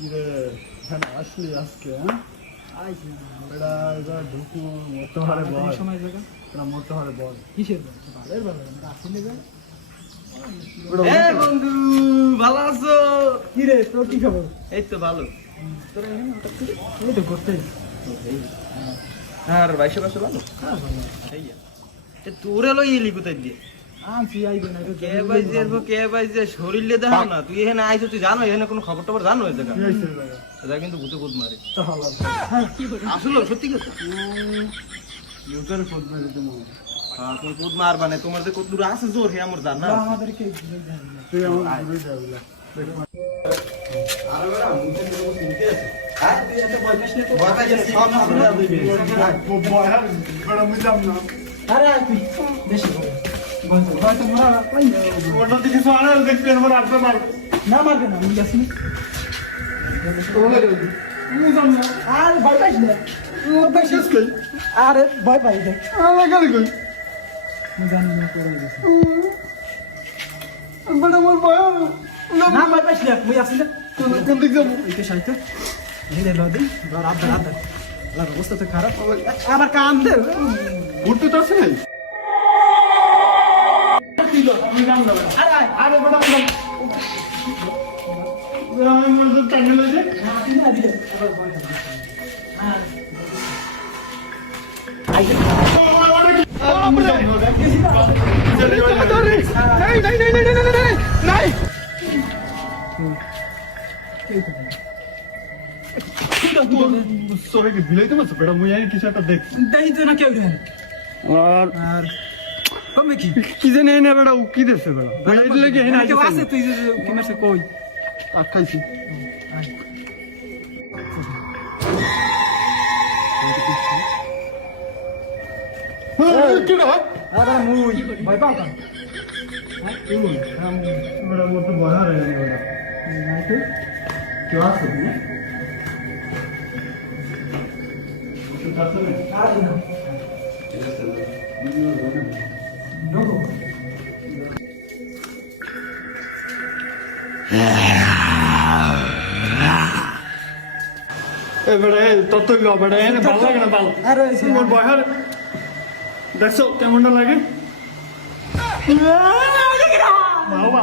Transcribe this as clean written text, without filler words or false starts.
কিরে এখানে আসলি আজকে? হ্যাঁ আইছি এটা এবার ঢুকু মরতে হারে বল। সময় জায়গা এটা মরতে হারে বল। কিসের ভালের ভালো আসলে যা বন্ধু ভালো আছো? কি রে তোর কি খবর? এই তো ভালো। তোরা এখানে হঠাৎ করে এই তো করতে আর বাইশে ভালো ভালো তোরে লই এলি কোথায় দিয়ে? আনছি আইবে না কে বাইজে শরীরে দেখো না, তুই এখানে আইছো, তুই জানো এখানে কোনো খবর টবর জানো এই জায়গা? কি হয়েছে ভাইয়া? এটা কিন্তু ভূতে ভূত মারে তো ভালো আছে। আসলে সত্যি কথা। ইউটার ফোন মেরে দেবো। হ্যাঁ তুমি ভূত মারবা না, তোমার যে কত দূর আছে জোর হে আমার জানা আছে। আমাদেরকে তুই আমার ঘুরে যাবি না। আর বড় মুখে মুখে আছে। তুই এত বয়স নিয়ে তো বড় মুজাম না। আরে আয় তুই বেশি বলতো মারা পাই ওটা দিকে সোনা দেখতে আমার আপনি মার। না মারবে না আমি যাচ্ছি মুজাম না। আর ভয় পাইস না শেষ কই? আরে ভয় পাই দেখ আমার গালি কই? জানি না করে গেছে বড় মোর ভয় না ভয় পাইস না মুই আসি না কোন দিক যাবো? এইটা সাইতে ধীরে লদি ধর আবদার আবদার লাগ অবস্থা তো খারাপ আবার কাম দে ঘুরতে তো আছে নাই? আমি নাম দেব না। আরে আয় আরে বড় বড় আমি মজা টাঙ্গে লাগে। না দিলে আবার ভয় পাই আর দেই তো না কেউ রে আর কমে কি কি জানি কি দিচ্ছে কেউ আছে তুই কি মাসে কই আটকাইছি। আরে মুই ভয় পাও কেন মোর তো ভয় হারে কেউ আছে আরে না ঢোকো তত ভালো লাগে না ভালো আরে মোর ভয় হারে দেখছো কেমনটা লাগে? বাবা